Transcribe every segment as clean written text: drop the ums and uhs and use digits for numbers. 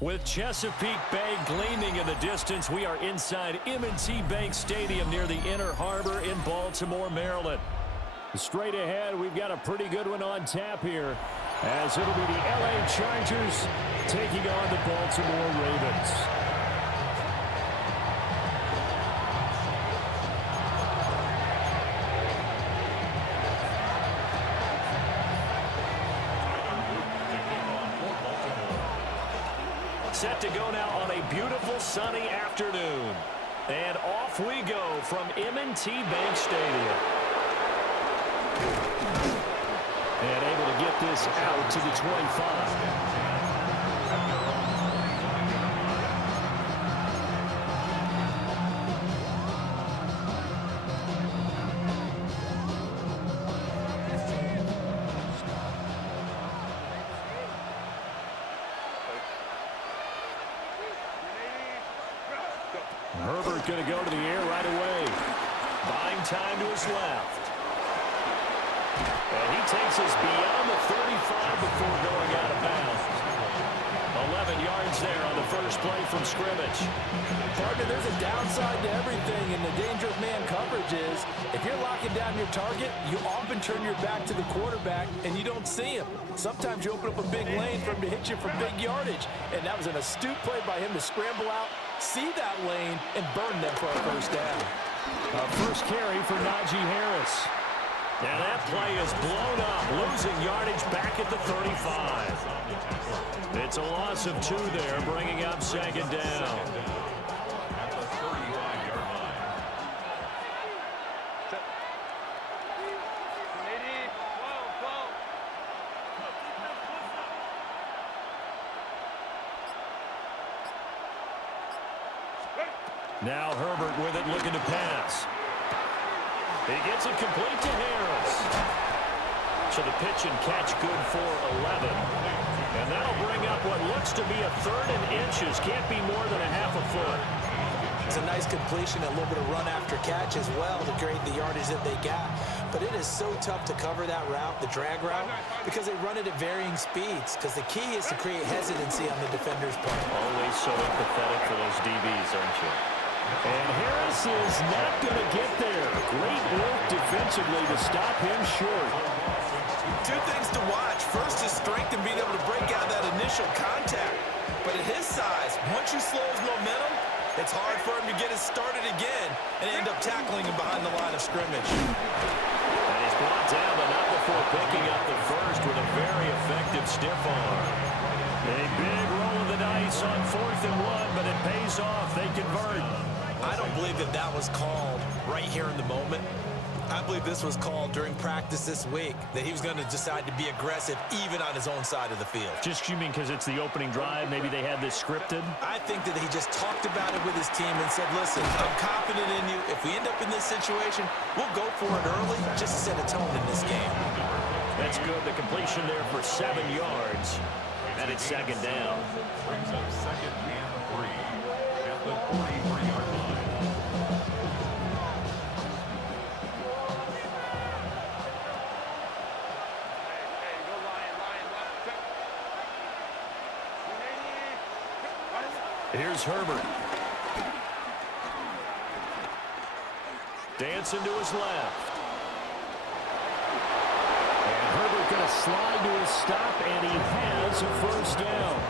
With Chesapeake Bay gleaming in the distance, we are inside M&T Bank Stadium near the Inner Harbor in Baltimore, Maryland. Straight ahead, we've got a pretty good one on tap here, as it'll be the LA Chargers taking on the Baltimore Ravens. Set to go now on a beautiful sunny afternoon. And off we go from M&T Bank Stadium. And able to get this out to the 25. Herbert going to go to the air right away. Buying time to his left. And he takes us beyond the 35 before going out of bounds. 11 yards there on the first play from scrimmage. Partner, there's a downside to everything, and the danger of man coverage is if you're locking down your target, you often turn your back to the quarterback and you don't see him. Sometimes you open up a big lane for him to hit you for big yardage, and that was an astute play by him to scramble out, see that lane, and burn them for a first down. First carry for Najee Harris. Now that play is blown up, losing yardage back at the 35. It's a loss of 2 there, bringing up second down. At the 35-yard line. Now Herbert with it, looking to pass. He gets it complete to Harris. So the pitch and catch good for 11. And that'll bring up what looks to be a 3rd and inches. Can't be more than a half a foot. It's a nice completion, a little bit of run after catch as well to create the yardage that they got. But it is so tough to cover that route, the drag route, because they run it at varying speeds. Because the key is to create hesitancy on the defender's part. Always so empathetic for those DBs, aren't you? And Harris is not going to get there. Great work defensively to stop him short. 2 things to watch. First, his strength and being able to break out that initial contact. But at his size, once you slow his momentum, it's hard for him to get it started again and end up tackling him behind the line of scrimmage. And he's brought down, but not before picking up the first with a very effective stiff arm. A big roll of the dice on 4th and 1, but it pays off. They convert. I don't believe that was called right here in the moment. I believe this was called during practice this week, that he was going to decide to be aggressive even on his own side of the field. Just, you mean because it's the opening drive? Maybe they had this scripted? I think that he just talked about it with his team and said, listen, I'm confident in you. If we end up in this situation, we'll go for it early just to set a tone in this game. That's good. The completion there for 7 yards. And it's second down. Brings up 2nd and 3 at the 43-yard line. Here's Herbert. Dancing to his left. And Herbert going to slide to his stop, and he has a first down.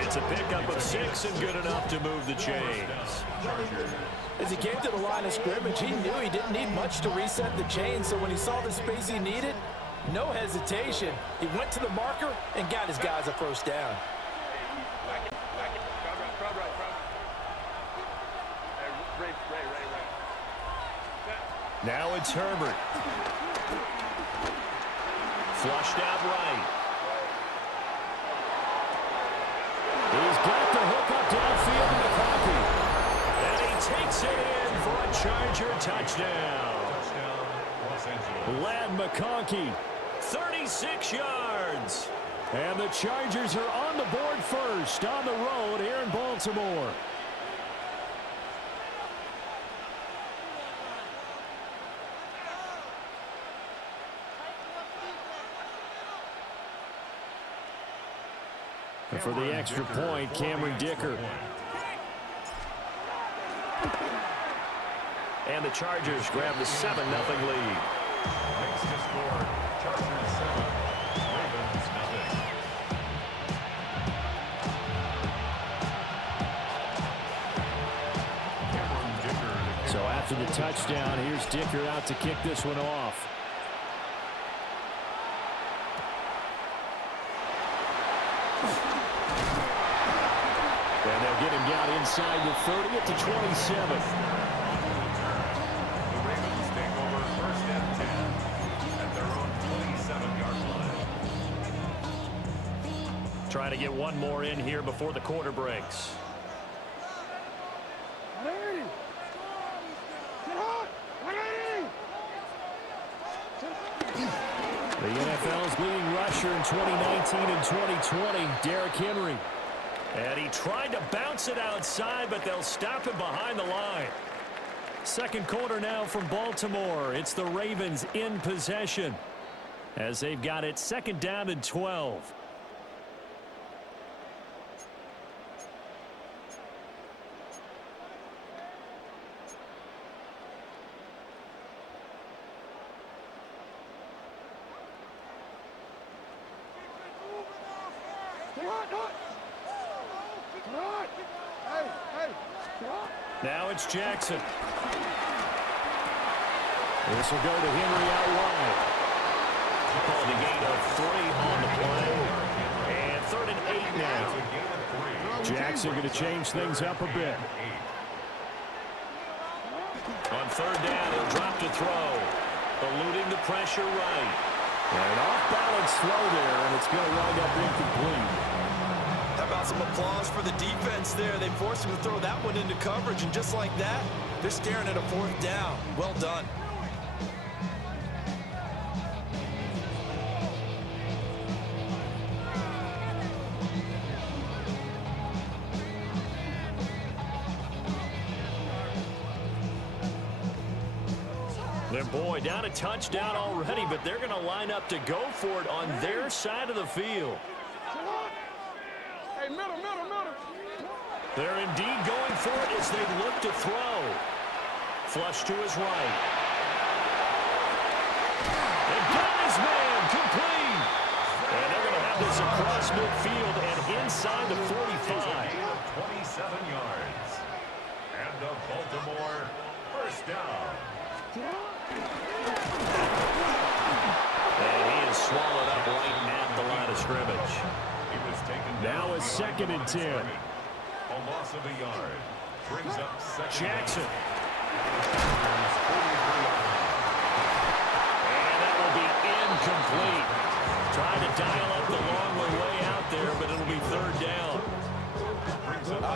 It's a pickup of 6 and good enough to move the chains. As he came to the line of scrimmage, he knew he didn't need much to reset the chain, so when he saw the space he needed, no hesitation. He went to the marker and got his guys a first down. Now it's Herbert. Flushed out right. He's got the hook up downfield to McConkey. And he takes it in for a Charger touchdown. Lad McConkey, 36 yards. And the Chargers are on the board first on the road here in Baltimore. And for the extra point, Cameron Dicker. And the Chargers grab the 7-0 lead. Makes the score. Chargers 7, Ravens nothing. So after the touchdown, here's Dicker out to kick this one off. And they'll get him down inside the 30 at the 27. The Ravens take over 1st and 10 at their own 27-yard line. Trying to get one more in here before the quarter breaks. The NFL's leading rusher in 2019 and 2020, Derrick Henry. And he tried to bounce it outside, but they'll stop him behind the line. Second quarter now from Baltimore. It's the Ravens in possession as they've got it 2nd down and 12. Now it's Jackson. This will go to Henry out wide. Called a gain of 3 on the play. And 3rd and 8 now. Jackson going to change things up a bit. On 3rd down, he'll drop to throw. Eluding the pressure right. And off-balance throw there, and it's going to wind up incomplete. How about some applause for the defense there? They forced him to throw that one into coverage, and just like that, they're staring at a 4th down. Well done. And boy, down a touchdown already, but they're going to line up to go for it on their side of the field. Hey, middle. They're indeed going for it as they look to throw. Flush to his right. And got his man complete. And they're going to have this across midfield and inside the 45. 27 yards. And the Baltimore 1st down. And he is swallowed up right at the line of scrimmage. He was taken Now down it's 2nd and 10. A loss of a yard. Brings up 2nd. Jackson. down. And that will be incomplete. Trying to dial up the long way out there, but it'll be 3rd down.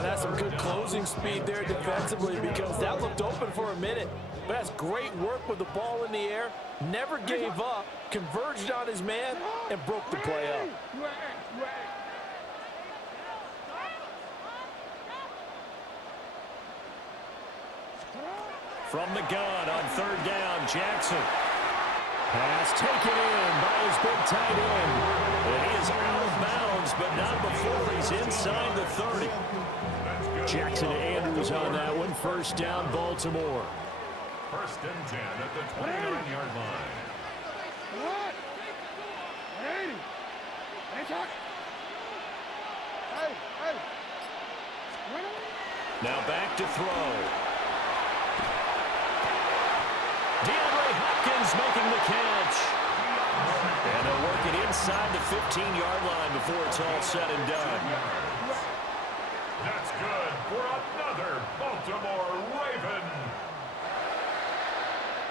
That's some good closing speed there defensively, because that looked open for a minute. But that's great work with the ball in the air. Never gave up, converged on his man, and broke the play up. From the gun on 3rd down, Jackson. Pass taken in by his big tight end. And he is out of bounds, but not before he's inside the 30. Jackson Andrews on that one. 1st down, Baltimore. 1st and 10 at the 29-yard line. Now back to throw. Hopkins making the catch. And they'll work it inside the 15-yard line before it's all said and done. That's good for another Baltimore Raven.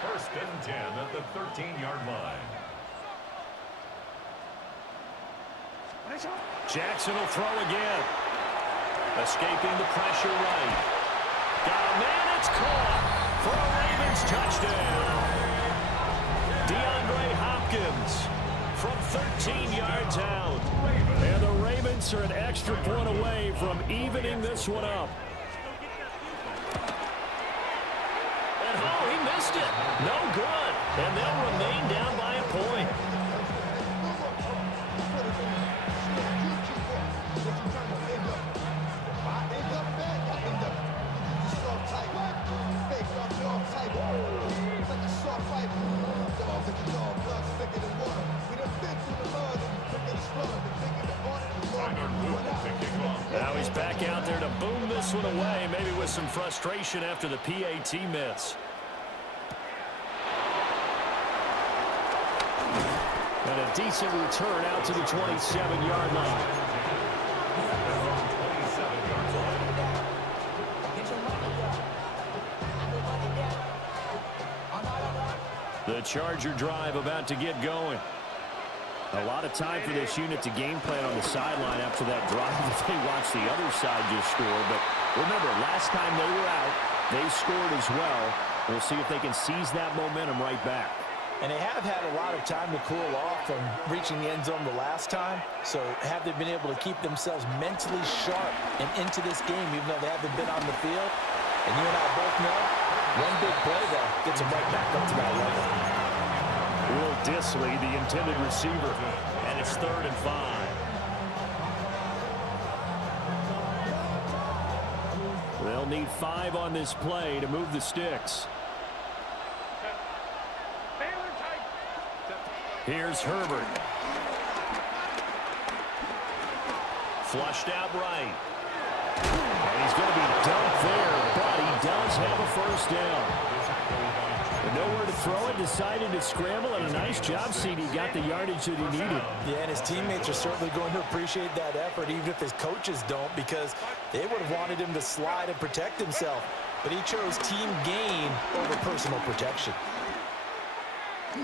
1st and 10 at the 13-yard line. Jackson will throw again. Escaping the pressure right. Got a man, it's caught for a Ravens touchdown. Hopkins from 13 yards out. And the Ravens are an extra point away from evening this one up. And he missed it. No good. And they'll remain down by a point. Now he's back out there to boom this one away, maybe with some frustration after the PAT miss. And a decent return out to the 27-yard line. The Charger drive about to get going. A lot of time for this unit to game plan on the sideline after that drive that they watched the other side just score. But remember, last time they were out, they scored as well. We'll see if they can seize that momentum right back. And they have had a lot of time to cool off from reaching the end zone the last time. So have they been able to keep themselves mentally sharp and into this game, even though they haven't been on the field? And you and I both know, one big play, though, gets them right back up to that level. Will Disley, the intended receiver, and it's 3rd and 5. They'll need 5 on this play to move the sticks. Here's Herbert. Flushed out right. And he's going to be dumped there, but he does have a first down. Nowhere to throw it, decided to scramble, and a nice job, CD. Got the yardage that he needed. Yeah, and his teammates are certainly going to appreciate that effort, even if his coaches don't, because they would have wanted him to slide and protect himself. But he chose team gain over personal protection. And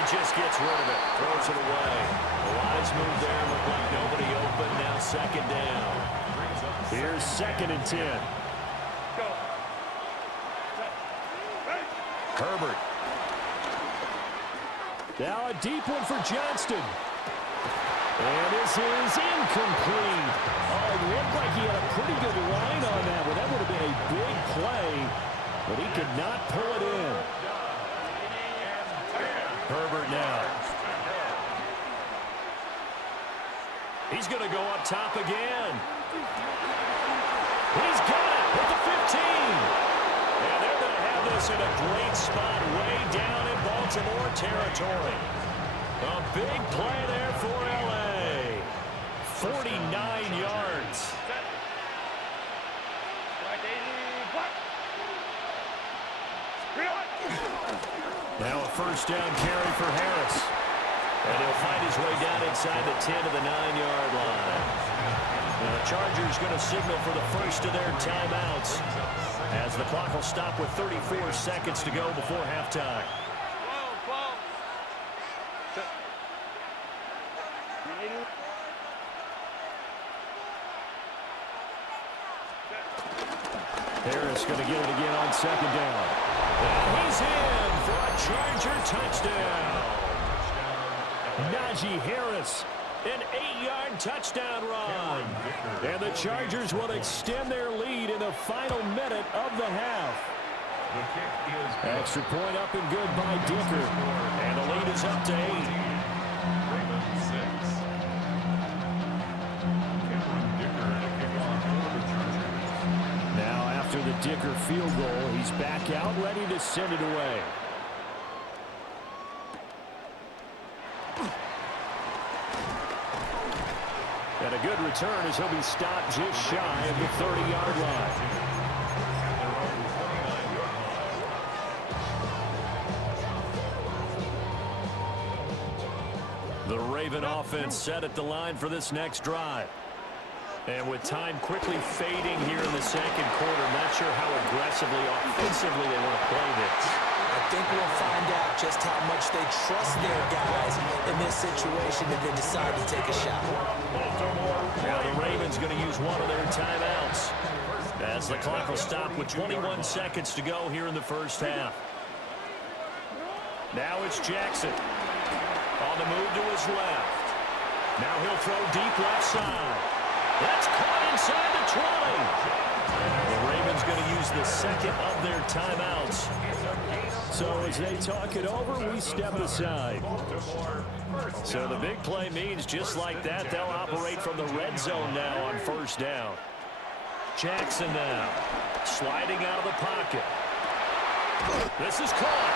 he just gets rid of it, throws it away. The wise move there, looked like nobody open, now 2nd down. Here's 2nd and 10. Herbert. Now a deep one for Johnston. And this is incomplete. Oh, it looked like he had a pretty good line on that one. That would have been a big play, but he could not pull it in. Herbert now. He's going to go up top again. He's got it at the 15. And they're going to have this in a great spot way down in Baltimore territory. A big play there for L.A. 49 yards. Now a first down carry for Harris. And he'll find his way down inside the 10 to the 9-yard line. Now the Chargers going to signal for the first of their timeouts, as the clock will stop with 34 seconds to go before halftime. Harris going to get it again on 2nd down. And he's in for a Charger touchdown. Najee Harris, an 8-yard touchdown run. And the Chargers will extend their lead in the final minute of the half. Extra point up and good by Dicker. And the lead is up to 8. Now after the Dicker field goal, he's back out ready to send it away. And a good return as he'll be stopped just shy of the 30-yard line. The Raven offense set at the line for this next drive. And with time quickly fading here in the 2nd quarter, not sure how aggressively, offensively they want to play this. I think we'll find out just how much they trust their guys in this situation if they decide to take a shot. Now the Ravens going to use one of their timeouts, as the clock will stop with 21 seconds to go here in the first half. Now it's Jackson on the move to his left. Now he'll throw deep left side. That's caught inside the 20. The Ravens going to use the 2nd of their timeouts. So as they talk it over, we step aside. So the big play means just like that, they'll operate from the red zone now on first down. Jackson now sliding out of the pocket. This is caught.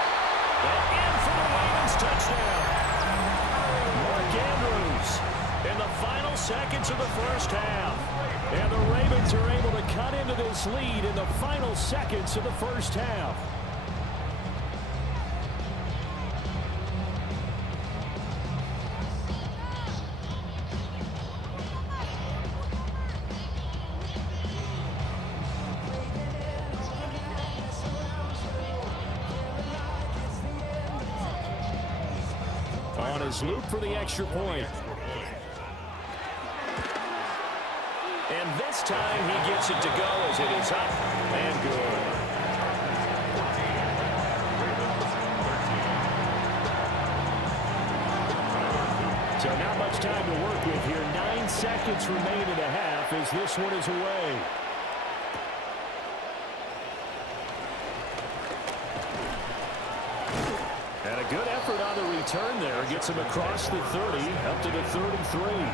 And in for the Ravens touchdown. Mark Andrews in the final seconds of the first half. And the Ravens are able to cut into this lead in the final seconds of the first half. On his loop for the extra point. And this time he gets it to go as it is up and good. So not much time to work with here. 9 seconds remain in the half as this one is away. And a good effort on the return there. Gets him across the 30, up to the 33.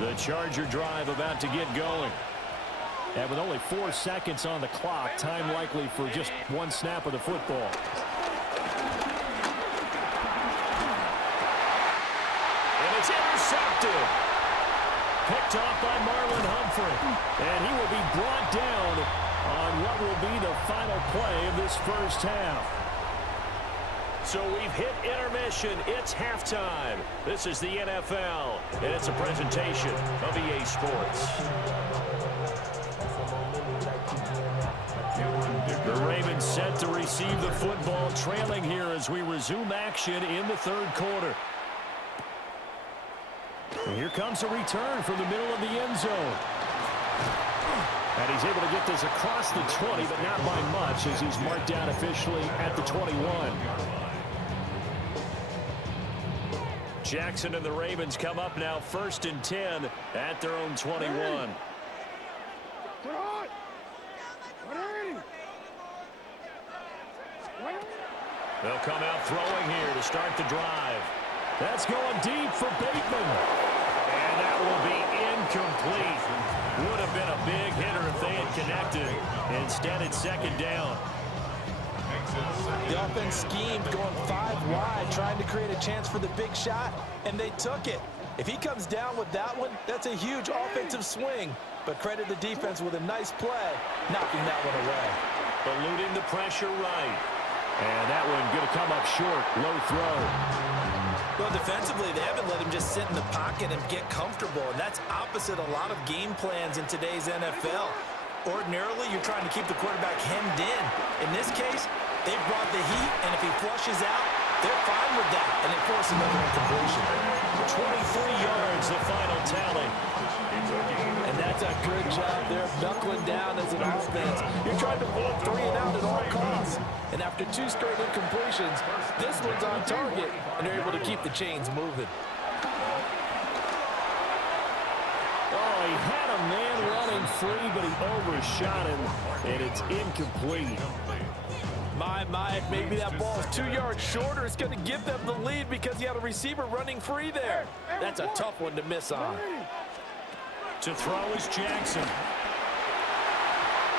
The Charger drive about to get going. And with only 4 seconds on the clock, time likely for just one snap of the football. And it's intercepted. Picked off by Marlon Humphrey. And he will be brought down on what will be the final play of this first half. So we've hit intermission. It's halftime. This is the NFL, and it's a presentation of EA Sports. The Ravens set to receive the football, trailing here as we resume action in the third quarter. And here comes a return from the middle of the end zone. And he's able to get this across the 20, but not by much as he's marked down officially at the 21. Jackson and the Ravens come up now 1st and 10 at their own 21. They'll come out throwing here to start the drive. That's going deep for Bateman. And that will be incomplete. Would have been a big hitter if they had connected. Instead, it's 2nd down. The offense schemed going 5 wide, trying to create a chance for the big shot, and they took it. If he comes down with that one, that's a huge offensive swing. But credit the defense with a nice play, knocking that one away. Eluding the pressure right. And that one going to come up short. Low throw. Well, defensively, they haven't let him just sit in the pocket and get comfortable, and that's opposite a lot of game plans in today's NFL. Ordinarily, you're trying to keep the quarterback hemmed in. In this case, they've brought the heat, and if he flushes out, they're fine with that, and they force another incompletion. 23 yards, the final tally. And that's a good job there of knuckling down as an offense. You're trying to pull 3 and out at all costs. And after 2 straight incompletions, this one's on target, and they're able to keep the chains moving. Oh, he had a man running free, but he overshot him, and it's incomplete. My, maybe that ball's 2 yards shorter. It's going to give them the lead because he had a receiver running free there. That's a tough one to miss on. To throw is Jackson.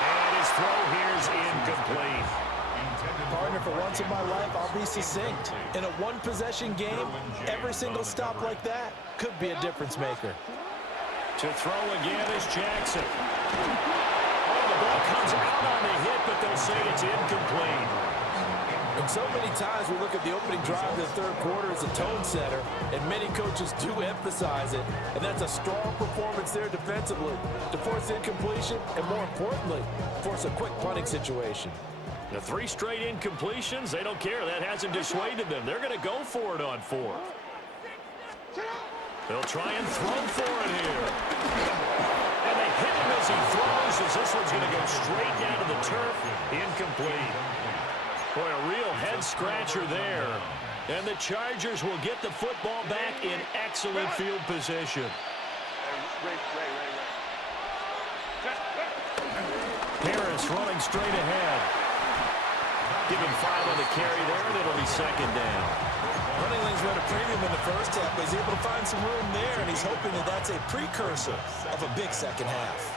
And his throw here is incomplete. Partner, for once in my life, I'll be succinct. In a one-possession game, every single stop like that could be a difference maker. To throw again is Jackson. Oh, the ball comes out on the hit, but they'll say it's incomplete. And so many times we look at the opening drive of the third quarter as a tone setter, and many coaches do emphasize it, and that's a strong performance there defensively to force incompletion and, more importantly, force a quick punting situation. The 3 straight incompletions, they don't care. That hasn't dissuaded them. They're going to go for it on 4th. They'll try and throw for it here. And they hit him as he throws, as this one's going to go straight down to the turf. Incomplete. Boy, a real head-scratcher there. And the Chargers will get the football back in excellent field position. pass running straight ahead. Give him 5 on the carry there, and it'll be second down. Running lanes were at a premium in the first half, but he's able to find some room there, and he's hoping that that's a precursor of a big second half.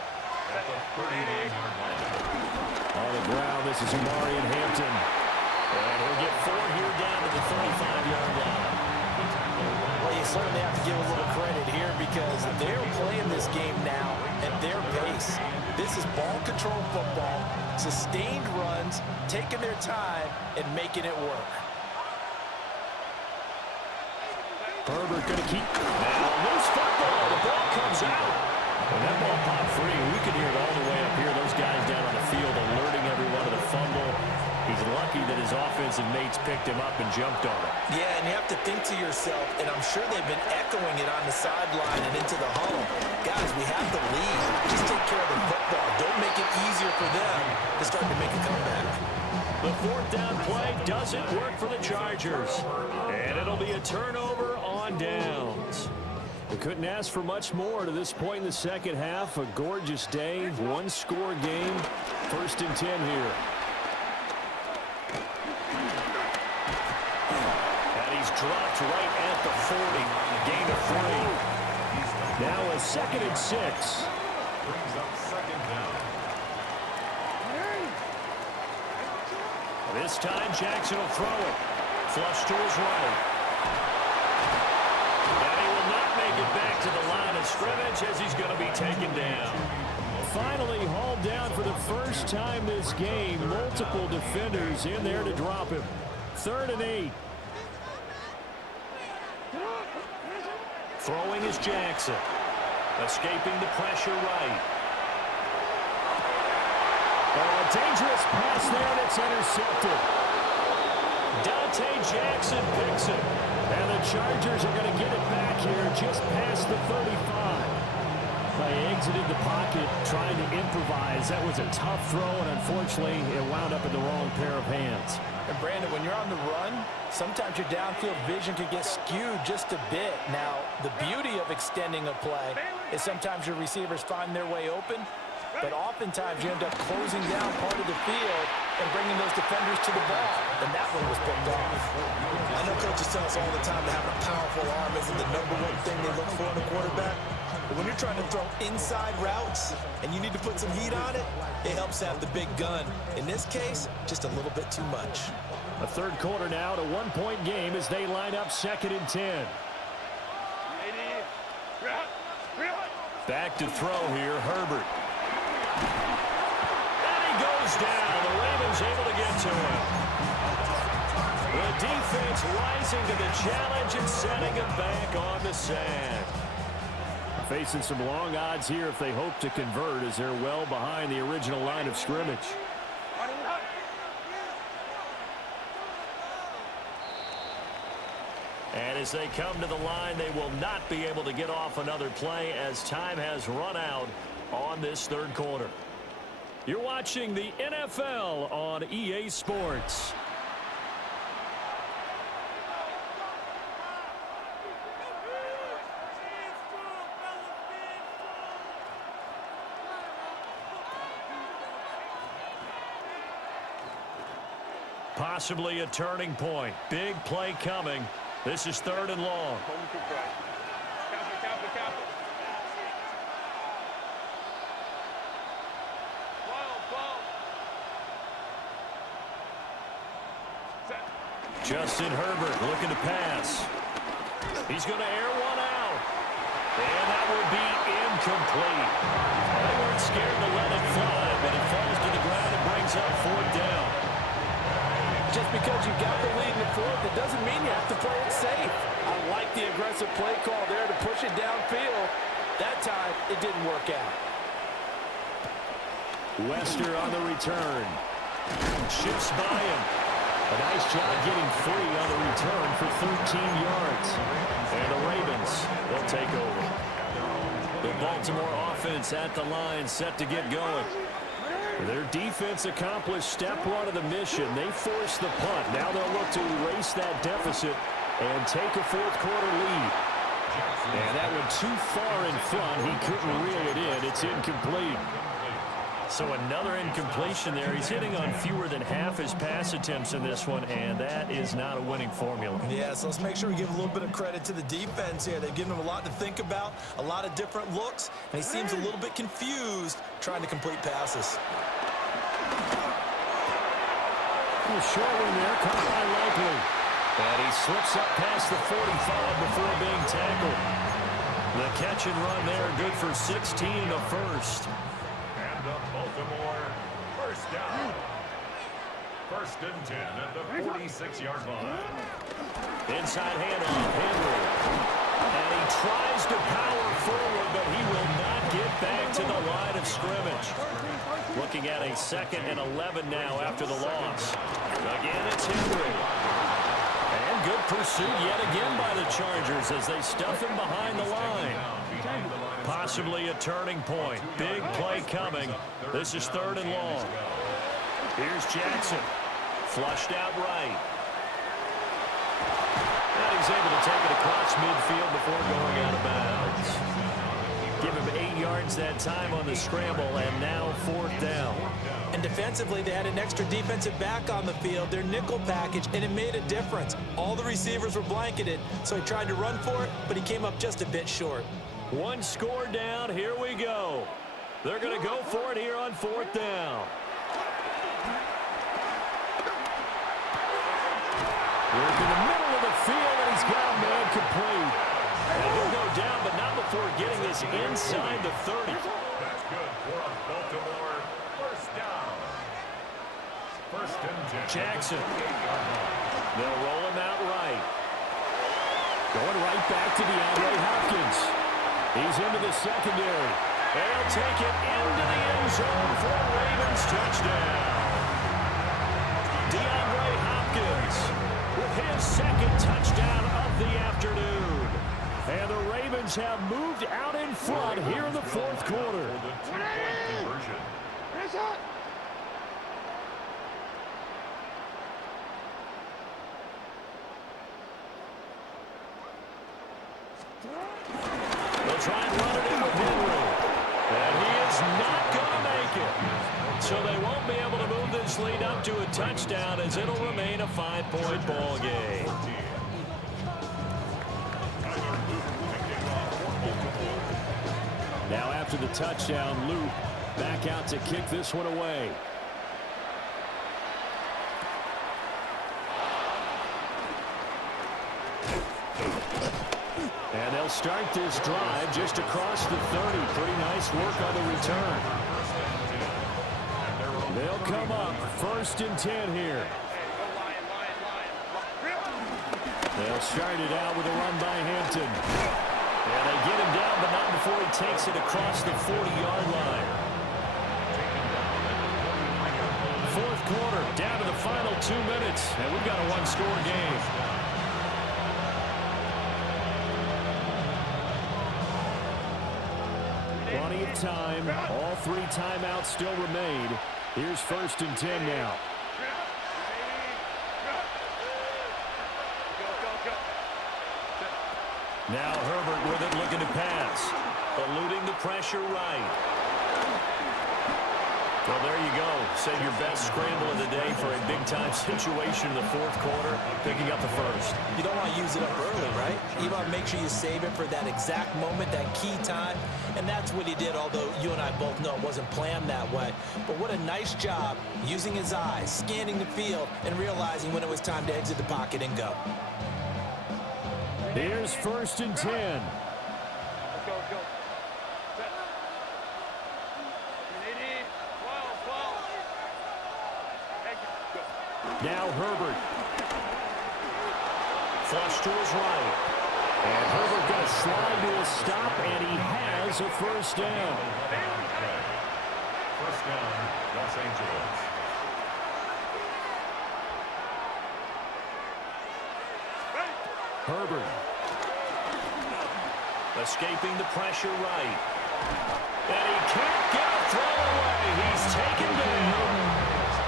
On the ground, this is Amari and Hampton. And he'll get 4 here down to the 35-yard line. Well, you certainly have to give a little credit here because they're playing this game now at their pace. This is ball control football, sustained runs, taking their time, and making it work. Herbert going to keep. Now, loose football. The ball comes out. And that ball popped free. We can hear it all the way up here. Those guys down on the field alerting everyone to the fumble. He's lucky that his offensive mates picked him up and jumped on it. Yeah, and you have to think to yourself, and I'm sure they've been echoing it on the sideline and into the huddle. Guys, we have the lead. Just take care of the football. Don't make it easier for them to start to make a comeback. The 4th down play doesn't work for the Chargers. And it'll be a turnover on downs. We couldn't ask for much more to this point in the second half. A gorgeous day, 1-score game. 1st and 10 here. And he's dropped right at the 40. Gain of 3. Now a 2nd and 6. Brings up second down. This time Jackson will throw it. Flush to his right. And he will not make it back to the line of scrimmage as he's going to be taken down. Finally hauled down for the first time this game. Multiple defenders in there to drop him. 3rd and 8. Throwing is Jackson. Escaping the pressure right. Oh, a dangerous pass there, and it's intercepted. Dante Jackson picks it. And the Chargers are going to get it back here just past the 35. They exited the pocket trying to improvise. That was a tough throw, and unfortunately, it wound up in the wrong pair of hands. And Brandon, when you're on the run, sometimes your downfield vision can get skewed just a bit. Now, the beauty of extending a play is sometimes your receivers find their way open, but oftentimes you end up closing down part of the field and bringing those defenders to the ball, and that one was picked off. I know coaches tell us all the time that having a powerful arm isn't the #1 thing they look for in a quarterback, but when you're trying to throw inside routes and you need to put some heat on it, it helps have the big gun. In this case, just a little bit too much. A 3rd quarter now, a 1-point game as they line up 2nd and 10. Back to throw here, Herbert. And he goes down. The Ravens able to get to him. The defense rising to the challenge and setting him back on the sack. Facing some long odds here if they hope to convert as they're well behind the original line of scrimmage. And as they come to the line, they will not be able to get off another play as time has run out on this 3rd quarter. You're watching the NFL on EA Sports. Possibly a turning point. Big play coming. This is 3rd and long. Justin Herbert looking to pass. He's going to air one out. And that will be incomplete. They weren't scared to let it fly, but it falls to the ground and brings up 4th down. Just because you got the lead in the 4th, it doesn't mean you have to play it safe. I like the aggressive play call there to push it downfield. That time, it didn't work out. Wester on the return. Shifts by him. A nice job getting free on the return for 13 yards. And the Ravens will take over. The Baltimore offense at the line set to get going. Their defense accomplished step 1 of the mission. They forced the punt. Now they'll look to erase that deficit and take a 4th quarter lead. And that went too far in front. He couldn't reel it in. It's incomplete. So another incompletion there. He's hitting on fewer than half his pass attempts in this one, and that is not a winning formula. Yeah, so let's make sure we give a little bit of credit to the defense here. They've given him a lot to think about, a lot of different looks, and he seems a little bit confused trying to complete passes. A short one there, caught by Likely. And he slips up past the 45 before being tackled. The catch and run there, good for 16 in the first. And the Baltimore first down. First and 10 at the 46-yard line. Inside handoff, Henry. And he tries to power forward, but he will not get back to the line of scrimmage. Looking at a 2nd and 11 now after the loss. Again, it's Henry. And good pursuit yet again by the Chargers as they stuff him behind the line. Possibly a turning point. Big play coming. This is 3rd and long. Here's Jackson. Flushed out right. And he's able to take it across midfield before going out of bounds. Give him 8 yards that time on the scramble, and now 4th down. And defensively, they had an extra defensive back on the field, their nickel package, and it made a difference. All the receivers were blanketed, so he tried to run for it, but he came up just a bit short. One score down. Here we go. They're going to go for it here on 4th down. Work in the middle of the field, and he's got a man complete. And he'll go down, but not before getting this inside the 30. That's good for a Baltimore first down. First and 10. Jackson. They'll roll him out right. Going right back to DeAndre Hopkins. He's into the secondary. They'll take it into the end zone for a Ravens touchdown. DeAndre Hopkins with his 2nd touchdown of the afternoon. And the Ravens have moved out in front here in the 4th quarter. For the 2-point conversion. They'll try and run it in with Henry. And he is not going to make it. So they won't be able to move this lead up to a touchdown as it'll remain a 5-point ball game. Now after the touchdown, Luke back out to kick this one away. And they'll start this drive just across the 30. Pretty nice work on the return. They'll come up 1st and 10 here. They'll start it out with a run by Hampton. And they get him down, but not before he takes it across the 40-yard line. 4th quarter, down to the final 2 minutes, and we've got a 1-score game. Plenty of time. All 3 timeouts still remain. Here's 1st and 10 now. Now Herbert with it, looking to pass. Eluding the pressure right. Well, there you go. Save your best scramble of the day for a big-time situation in the 4th quarter, picking up the 1st. You don't want to use it up early, right? You want to make sure you save it for that exact moment, that key time. And that's what he did, although you and I both know it wasn't planned that way. But what a nice job using his eyes, scanning the field, and realizing when it was time to exit the pocket and go. Here's 1st and 10. Now Herbert. Flush to his right. And Herbert going to slide to a stop, and he has a 1st down. First down, Los Angeles. Herbert. Escaping the pressure right. And he can't get a throw away. He's taken down.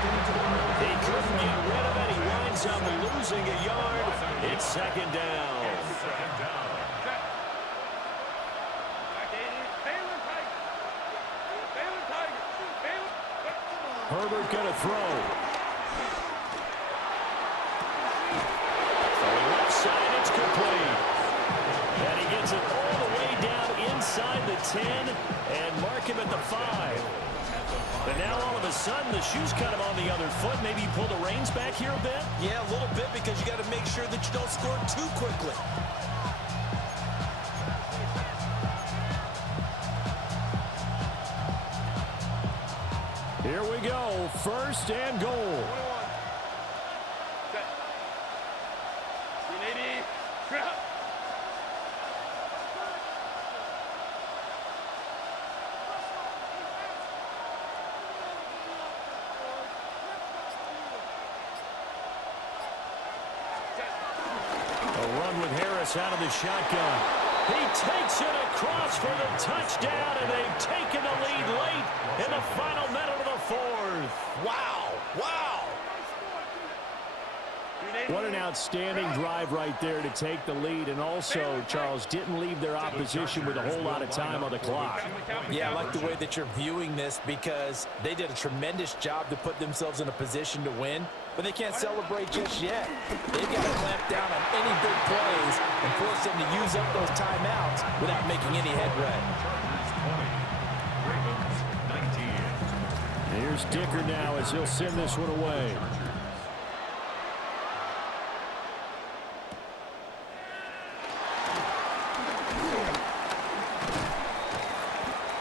He couldn't get rid of it. He winds up losing a yard. It's 2nd down. Herbert going to throw. Throwing left side, it's complete. And he gets it all the way down inside the 10 and mark him at the 5. But now all of a sudden the shoe's kind of on the other foot. Maybe you pull the reins back here a bit? Yeah, a little bit, because you got to make sure that you don't score too quickly. Here we go, first and goal. A run with Harris out of the shotgun. He takes it across for the touchdown, and they've taken the lead late in the final minute of the fourth. Wow, wow. What an outstanding drive right there to take the lead, and also, Charles, didn't leave their opposition with a whole lot of time on the clock. Yeah, I like the way that you're viewing this, because they did a tremendous job to put themselves in a position to win, but they can't celebrate just yet. They've got to clamp down on any big plays and force them to use up those timeouts without making any headway. Here's Dicker now as he'll send this one away.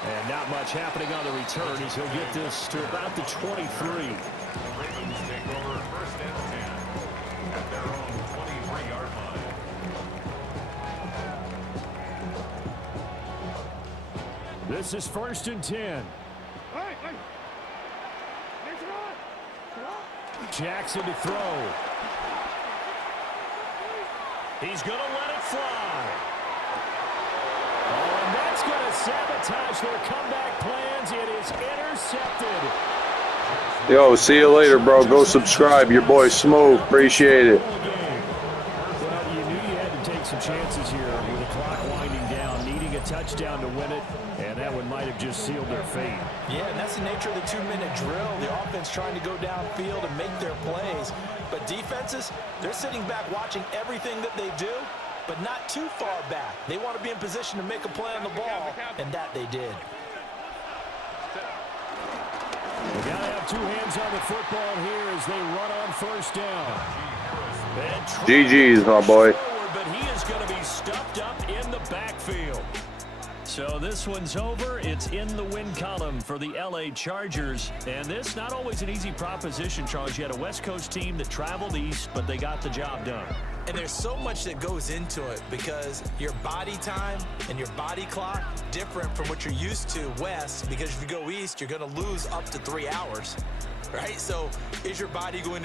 And not much happening on the return as he'll get this to about the 23. The Ravens take over first and 10 at their own 23-yard line. This is first and 10. Jackson to throw. He's going to let it fly. Oh, and that's going to sabotage their comeback plans. It is intercepted. Yo, see you later, bro. Go subscribe. Your boy Smooth. Appreciate it. Well, you knew you had to take some chances here with the clock winding down, needing a touchdown to win it, and that one might have just sealed their fate. Yeah, and that's the nature of the 2-minute drill. The offense trying to go downfield and make their plays. But defenses, they're sitting back watching everything that they do, but not too far back. They want to be in position to make a play on the ball, and that they did. We got to have two hands on the football here as they run on first down. GG's, my boy. Forward, but he is going to be stuffed up in the backfield. So this one's over. It's in the win column for the LA Chargers. And this, not always an easy proposition, Charles. You had a West Coast team that traveled east, but they got the job done. And there's so much that goes into it, because your body time and your body clock different from what you're used to west, because if you go east, you're going to lose up to 3 hours, right? So is your body going to